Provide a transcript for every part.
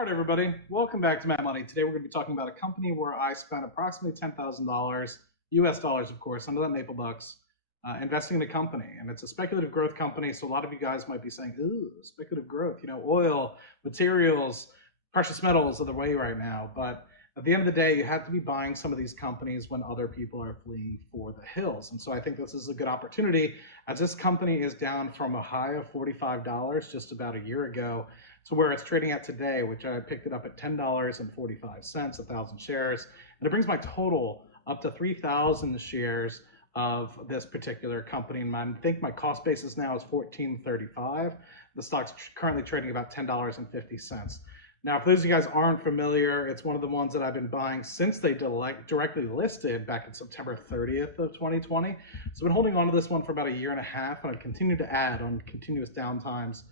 All right, everybody, welcome back to Mad Money. Today we're going to be talking about a company where I spent approximately $10,000, US dollars, of course, under that maple bucks, investing in a company. And it's a speculative growth company, so a lot of you guys might be saying, ooh, speculative growth, oil, materials, precious metals are the way right now. But at the end of the day, you have to be buying some of these companies when other people are fleeing for the hills. And so I think this is a good opportunity, as this company is down from a high of $45 just about a year ago to where it's trading at today, which I picked it up at $10.45, 1,000 shares. And it brings my total up to 3,000 shares of this particular company. And I think my cost basis now is $14.35. The stock's currently trading about $10.50. Now, for those of you guys aren't familiar, it's one of the ones that I've been buying since they directly listed back in September 30th of 2020. So I've been holding on to this one for about a year and a half, and I've continued to add on continuous downtimes.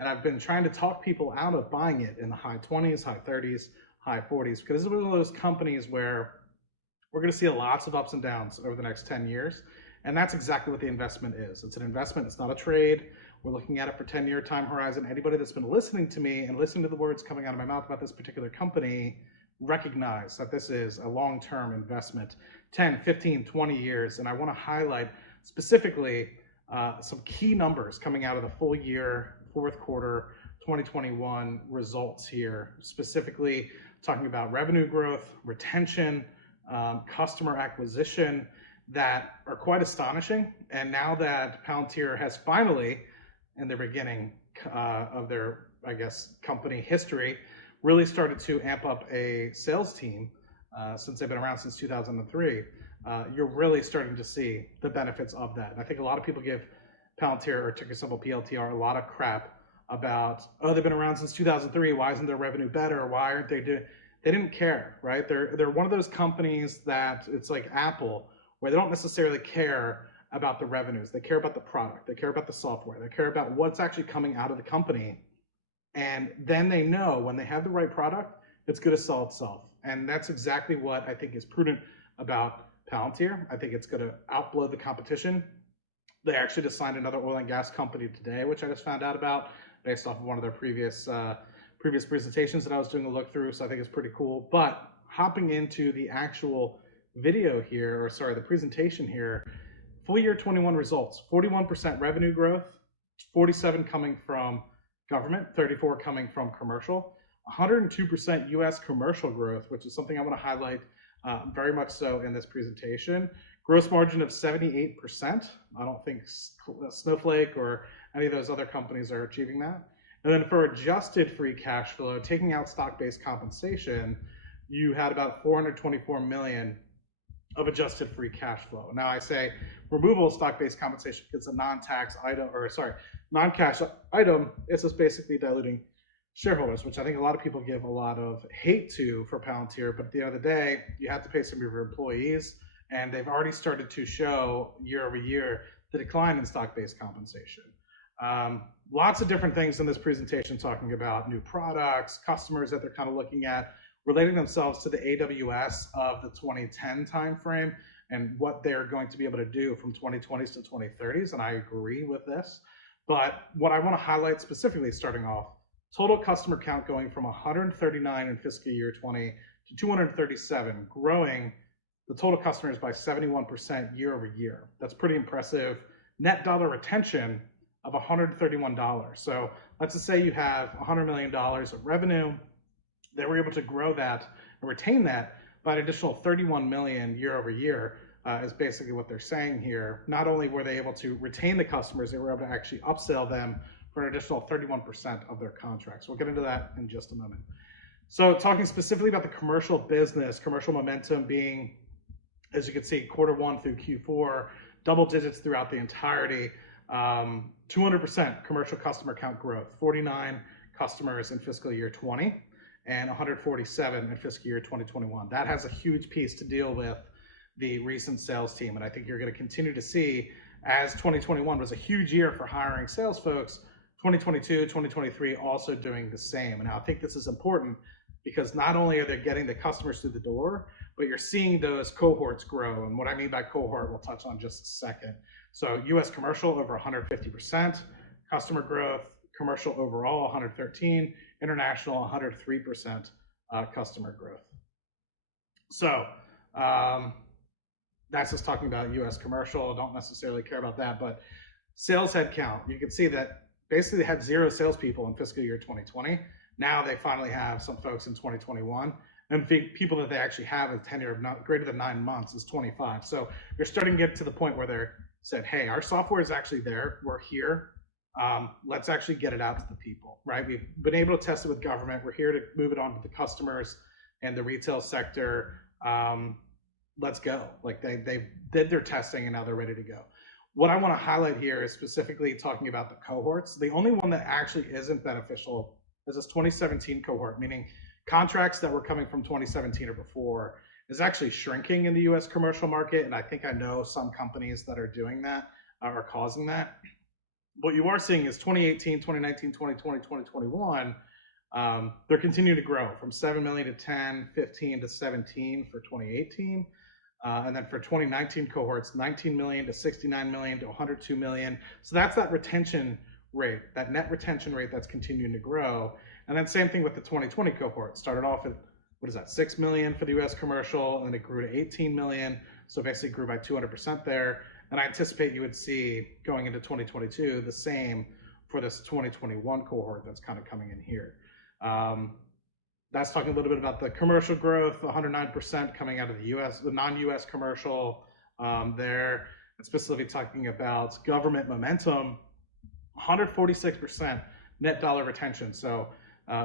And I've been trying to talk people out of buying it in the high 20s, high 30s, high 40s, because this is one of those companies where we're going to see lots of ups and downs over the next 10 years. And that's exactly what the investment is. It's an investment. It's not a trade. We're looking at it for 10-year time horizon. Anybody that's been listening to me and listening to the words coming out of my mouth about this particular company, recognize that this is a long-term investment, 10, 15, 20 years. And I want to highlight specifically some key numbers coming out of the full year, fourth quarter 2021 results here, specifically talking about revenue growth, retention, customer acquisition, that are quite astonishing. And now that Palantir has finally, in the beginning of their, company history, really started to amp up a sales team since they've been around since 2003, you're really starting to see the benefits of that. And I think a lot of people give Palantir, or ticker symbol PLTR, a lot of crap about, oh, they've been around since 2003. Why isn't their revenue better? Why aren't they doing? They didn't care, right? They're one of those companies that it's like Apple, where they don't necessarily care about the revenues. They care about the product. They care about the software. They care about what's actually coming out of the company. And then they know when they have the right product, it's going to sell itself. And that's exactly what I think is prudent about Palantir. I think it's going to outblow the competition. They actually just signed another oil and gas company today, which I just found out about based off of one of their previous presentations that I was doing a look through. So I think it's pretty cool. But hopping into the actual video here, or sorry, the presentation here, full year 21 results, 41% revenue growth, 47 coming from government, 34 coming from commercial, 102% US commercial growth, which is something I want to highlight very much so in this presentation. Gross margin of 78%. I don't think Snowflake or any of those other companies are achieving that. And then for adjusted free cash flow, taking out stock-based compensation, you had about 424 million of adjusted free cash flow. Now I say removal of stock-based compensation because it's a non-tax item, or sorry, non-cash item. It's just basically diluting shareholders, which I think a lot of people give a lot of hate to for Palantir. But at the end of the day, you have to pay some of your employees, and they've already started to show year over year the decline in stock-based compensation. Lots of different things in this presentation, talking about new products, customers that they're kind of looking at, relating themselves to the AWS of the 2010 timeframe and what they're going to be able to do from 2020s to 2030s. And I agree with this. But what I want to highlight specifically, starting off, total customer count going from 139 in fiscal year 20 to 237, growing the total customers by 71% year over year. That's pretty impressive. Net dollar retention of $131. So let's just say you have $100 million of revenue. They were able to grow that and retain that by an additional 31 million year over year, is basically what they're saying here. Not only were they able to retain the customers, they were able to actually upsell them for an additional 31% of their contracts. We'll get into that in just a moment. So talking specifically about the commercial business, commercial momentum being, as you can see, quarter one through Q4, double digits throughout the entirety, 200% commercial customer count growth, 49 customers in fiscal year 20 and 147 in fiscal year 2021. That has a huge piece to deal with the recent sales team. And I think you're going to continue to see, as 2021 was a huge year for hiring sales folks, 2022, 2023 also doing the same. And I think this is important because not only are they getting the customers through the door, but you're seeing those cohorts grow. And what I mean by cohort, we'll touch on just a second. So US commercial over 150% customer growth, commercial overall 113, international 103% customer growth. So that's just talking about US commercial. I don't necessarily care about that, but sales headcount, you can see that basically they had 0 salespeople in fiscal year 2020. Now they finally have some folks in 2021. And the people that they actually have a tenure of greater than 9 months is 25. So they're starting to get to the point where they're said, hey, our software is actually there. We're here. Let's actually get it out to the people, right? We've been able to test it with government. We're here to move it on to the customers and the retail sector. Let's go. Like they did their testing and now they're ready to go. What I want to highlight here is specifically talking about the cohorts. The only one that actually isn't beneficial is this 2017 cohort, meaning contracts that were coming from 2017 or before is actually shrinking in the US commercial market. And I think I know some companies that are doing that are causing that. What you are seeing is 2018, 2019, 2020, 2021, they're continuing to grow from 7 million to 10, 15 to 17 for 2018. And then for 2019 cohorts, 19 million to 69 million to 102 million. So that's that retention rate, that net retention rate that's continuing to grow. And then same thing with the 2020 cohort. Started off at, 6 million for the US commercial, and then it grew to 18 million. So basically grew by 200% there. And I anticipate you would see going into 2022 the same for this 2021 cohort that's kind of coming in here. That's talking a little bit about the commercial growth, 109% coming out of the US, the non-US commercial there. And specifically talking about government momentum, 146% net dollar retention. So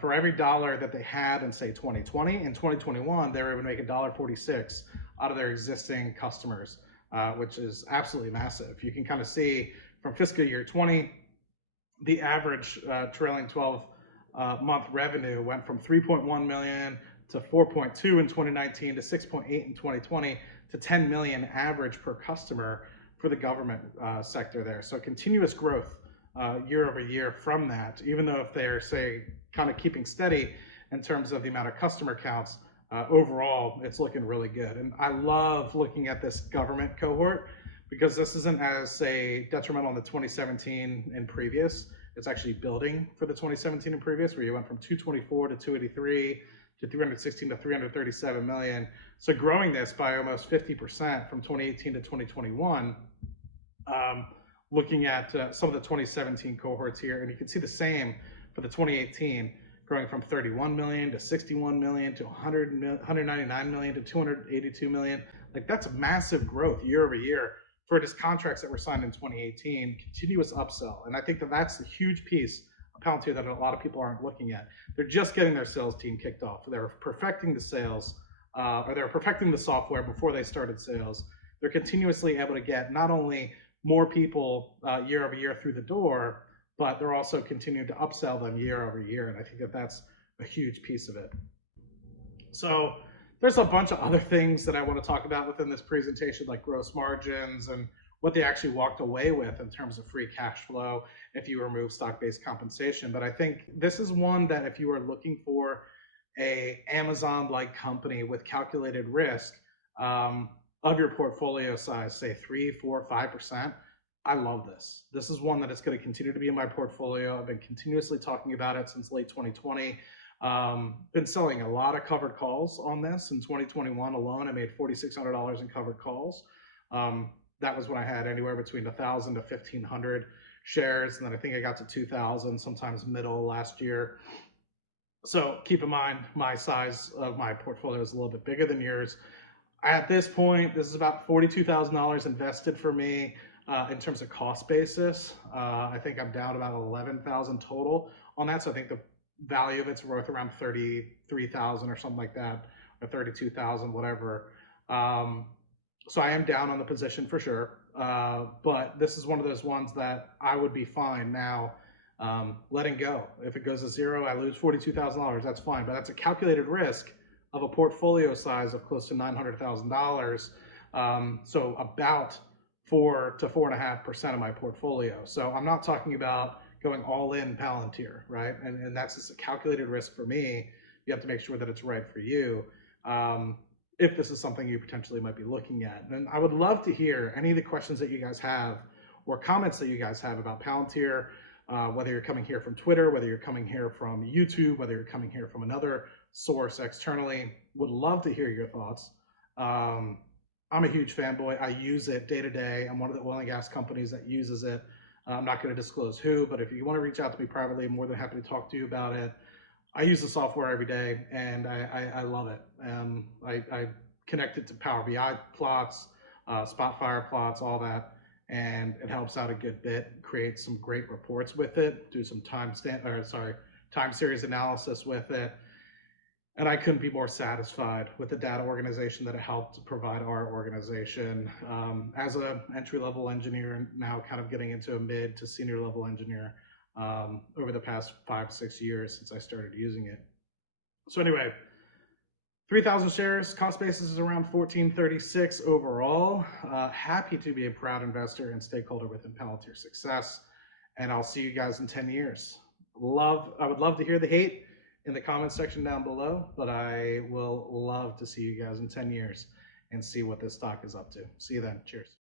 for every dollar that they had in say 2020, in 2021, they were able to make $1.46 out of their existing customers, which is absolutely massive. You can kind of see from fiscal year 20, the average trailing 12 month revenue went from 3.1 million to 4.2 in 2019 to 6.8 in 2020 to 10 million average per customer for the government sector there. So continuous growth year over year from that, even though if they're say kind of keeping steady in terms of the amount of customer counts, overall it's looking really good. And I love looking at this government cohort because this isn't as say detrimental in the 2017 and previous. It's actually building for the 2017 and previous, where you went from 224 to 283 to 316 to 337 million. So growing this by almost 50% from 2018 to 2021. Looking at some of the 2017 cohorts here, and you can see the same for the 2018, growing from 31 million to 61 million to 199 million to 282 million. Like that's massive growth year over year for just contracts that were signed in 2018, continuous upsell. And I think that that's the huge piece of Palantir that a lot of people aren't looking at. They're just getting their sales team kicked off. They're perfecting the sales, or they're perfecting the software before they started sales. They're continuously able to get not only more people year over year through the door, but they're also continuing to upsell them year over year. And I think that that's a huge piece of it. So there's a bunch of other things that I want to talk about within this presentation, like gross margins and what they actually walked away with in terms of free cash flow if you remove stock-based compensation. But I think this is one that if you are looking for a Amazon-like company with calculated risk of your portfolio size, say 3, 4, 5%, I love this. This is one that is going to continue to be in my portfolio. I've been continuously talking about it since late 2020. Been selling a lot of covered calls on this. In 2021 alone, I made $4,600 in covered calls. That was when I had anywhere between 1,000 to 1,500 shares, and then I think I got to 2,000 sometimes middle last year. So keep in mind, my size of my portfolio is a little bit bigger than yours. At this point, this is about $42,000 invested for me in terms of cost basis. I think I'm down about 11,000 total on that. So I think the value of it's worth around 33,000 or something like that, or 32,000, whatever. So I am down on the position for sure. But this is one of those ones that I would be fine now letting go. If it goes to zero, I lose $42,000. That's fine. But that's a calculated risk of a portfolio size of close to $900,000. So about 4 to 4.5% of my portfolio. So I'm not talking about going all in Palantir, right? And that's just a calculated risk for me. You have to make sure that it's right for you. If this is something you potentially might be looking at. And I would love to hear any of the questions that you guys have or comments that you guys have about Palantir. Whether you're coming here from Twitter, whether you're coming here from YouTube, whether you're coming here from another source externally, would love to hear your thoughts. I'm a huge fanboy. I use it day to day. I'm one of the oil and gas companies that uses it. I'm not going to disclose who, but if you want to reach out to me privately, I'm more than happy to talk to you about it. I use the software every day, and I love it. I connect it to Power BI plots, Spotfire plots, all that, and it helps out a good bit. Create some great reports with it. Do some time series analysis with it, and I couldn't be more satisfied with the data organization that it helped to provide our organization. As an entry-level engineer, and now kind of getting into a mid to senior level engineer over the past 5-6 years since I started using it. So anyway, 3,000 shares, cost basis is around 1436 overall. Happy to be a proud investor and stakeholder within Palantir success. And I'll see you guys in 10 years. I would love to hear the hate in the comments section down below, but I will love to see you guys in 10 years and see what this stock is up to. See you then. Cheers.